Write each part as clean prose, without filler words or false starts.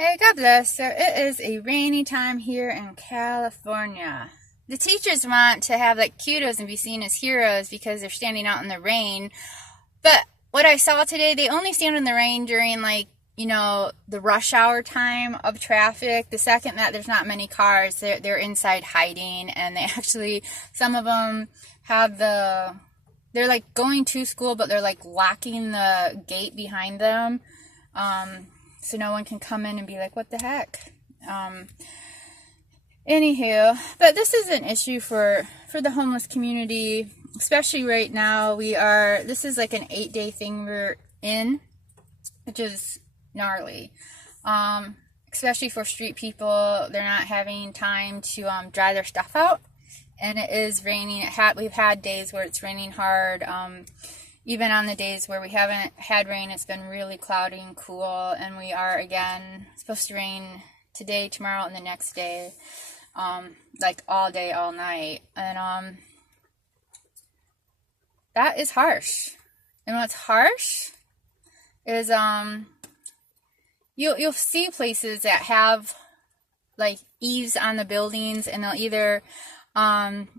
Hey, God bless. So it is a rainy time here in California. The teachers want to have like kudos and be seen as heroes because they're standing out in the rain. But what I saw today, they only stand in the rain during the rush hour time of traffic. The second that there's not many cars, they're inside hiding, and they actually, some of them have they're like going to school, but they're like locking the gate behind them. So no one can come in and be like, what the heck? Anywho, but this is an issue for the homeless community, especially right now. This is like an 8-day thing we're in, which is gnarly. Especially for street people, they're not having time to dry their stuff out, and it is raining. We've had days where it's raining hard. Even on the days where we haven't had rain, it's been really cloudy and cool, and we are, again, supposed to rain today, tomorrow, and the next day, like all day, all night, and that is harsh. And what's harsh is, you'll see places that have, like, eaves on the buildings, and they'll either,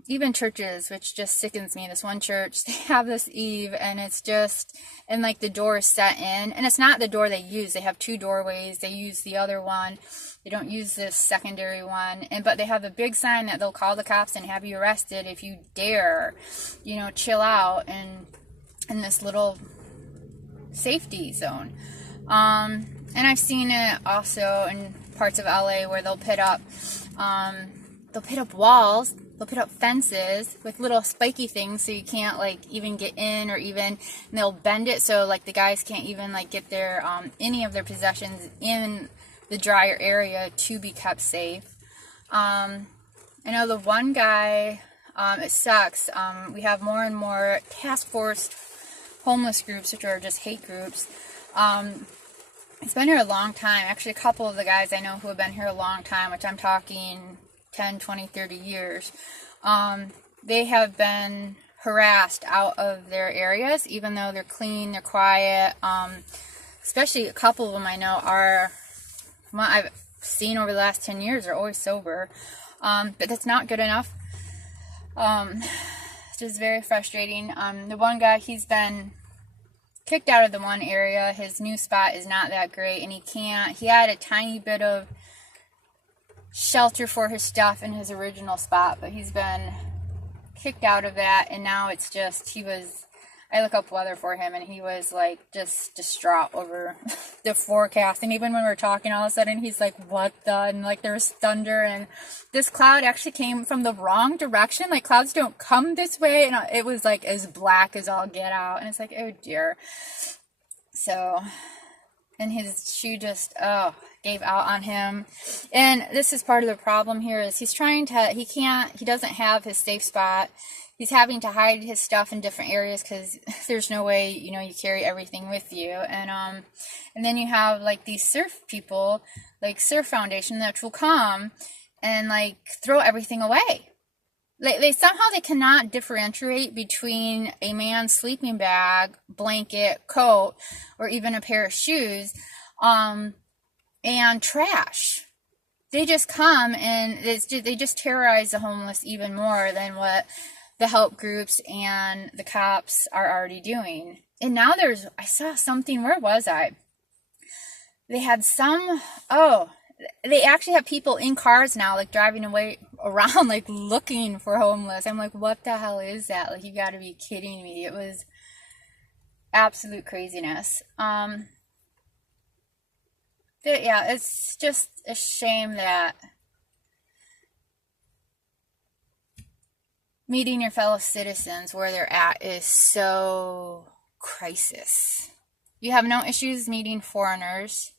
even churches, which just sickens me. This one church, they have this eave, and it's just, and like the door is set in, and it's not the door they use. They have 2 doorways. They use the other one. They don't use this secondary one, but they have a big sign that they'll call the cops and have you arrested if you dare, chill out in this little safety zone. And I've seen it also in parts of LA where they'll put up walls, they'll put up fences with little spiky things so you can't like even get in, or even, and they'll bend it so like the guys can't even like get their any of their possessions in the drier area to be kept safe. I know the one guy, it sucks. We have more and more task force homeless groups, which are just hate groups. It's been here a long time. Actually, a couple of the guys I know who have been here a long time, which I'm talking 10, 20, 30 years, they have been harassed out of their areas, even though they're clean, they're quiet. Especially a couple of them I know I've seen over the last 10 years are always sober. But that's not good enough. It's just very frustrating. The one guy, he's been kicked out of the one area. His new spot is not that great, and he had a tiny bit of shelter for his stuff in his original spot, but he's been kicked out of that, and now it's just, I look up weather for him, and he was like just distraught over the forecast. And even when we were talking, all of a sudden he's like, what the, and like there was thunder, and this cloud actually came from the wrong direction. Like, clouds don't come this way, and it was like as black as all get out, and it's like, oh dear. So, and his shoe just gave out on him. And this is part of the problem here, is he doesn't have his safe spot. He's having to hide his stuff in different areas because there's no way, you carry everything with you. And then you have like these surf people, like Surf Foundation, that will come and like throw everything away. They cannot differentiate between a man's sleeping bag, blanket, coat, or even a pair of shoes, and trash. They just come and they just terrorize the homeless even more than what the help groups and the cops are already doing. And now I saw something, where was I? They had they actually have people in cars now, like driving around, like looking for homeless. I'm like, what the hell is that? Like, you gotta be kidding me. It was absolute craziness. Yeah, it's just a shame that meeting your fellow citizens where they're at is so crisis. You have no issues meeting foreigners,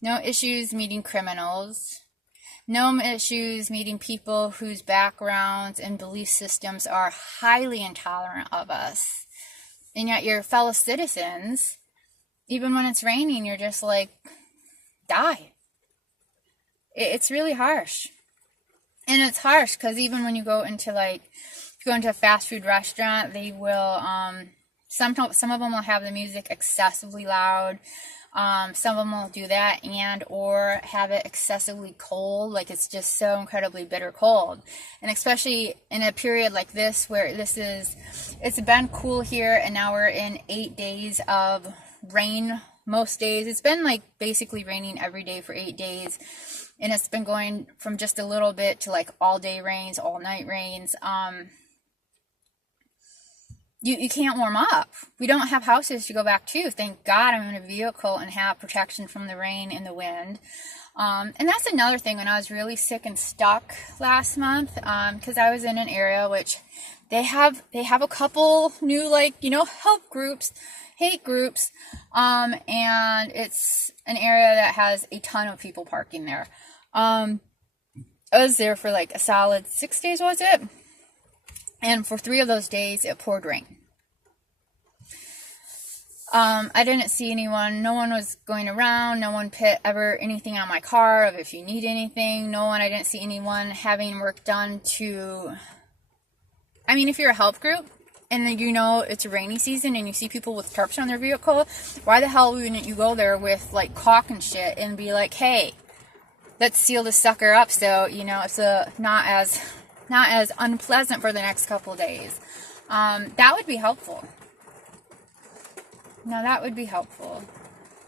no issues meeting criminals, no issues meeting people whose backgrounds and belief systems are highly intolerant of us. And yet your fellow citizens, even when it's raining, you're just like, die. It's really harsh. And it's harsh because even when you go into a fast food restaurant, they will, some of them will have the music excessively loud. Some of them will do that, and or have it excessively cold, like it's just so incredibly bitter cold. And especially in a period like this where it's been cool here, and now we're in 8 days of rain most days. It's been like basically raining every day for 8 days, and it's been going from just a little bit to like all day rains, all night rains. You can't warm up. We don't have houses to go back to. Thank God I'm in a vehicle and have protection from the rain and the wind. And that's another thing. When I was really sick and stuck last month, because I was in an area which they have a couple new, like, help groups, hate groups, and it's an area that has a ton of people parking there. I was there for like a solid 6 days, was it? And for 3 of those days, it poured rain. I didn't see anyone. No one was going around. No one put ever anything on my car of if you need anything. I didn't see anyone having work done to... I mean, if you're a help group, and then it's a rainy season, and you see people with tarps on their vehicle, why the hell wouldn't you go there with, like, caulk and shit, and be like, hey, let's seal this sucker up so, it's not as unpleasant for the next couple of days. That would be helpful. No, that would be helpful.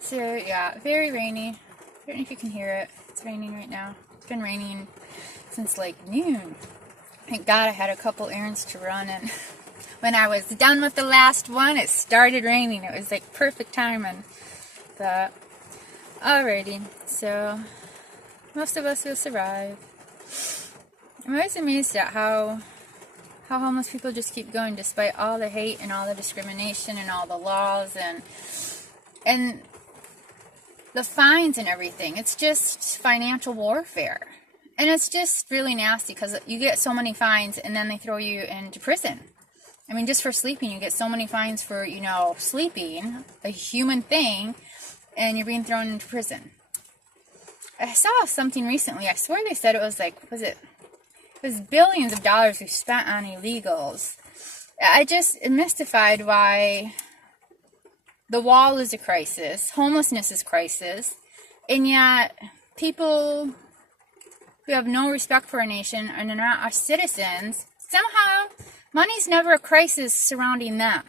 So, yeah, very rainy. I don't know if you can hear it. It's raining right now. It's been raining since, like, noon. Thank God I had a couple errands to run, and when I was done with the last one, it started raining. It was, like, perfect timing. But, alrighty. So, most of us will survive. I'm always amazed at how homeless people just keep going despite all the hate and all the discrimination and all the laws and the fines and everything. It's just financial warfare. And it's just really nasty because you get so many fines and then they throw you into prison. I mean, just for sleeping, you get so many fines for, sleeping, a human thing, and you're being thrown into prison. I saw something recently. I swear they said it was like, it was billions of dollars we spent on illegals. I just am mystified why the wall is a crisis, homelessness is a crisis, and yet people who have no respect for our nation and are not our citizens, somehow money's never a crisis surrounding them.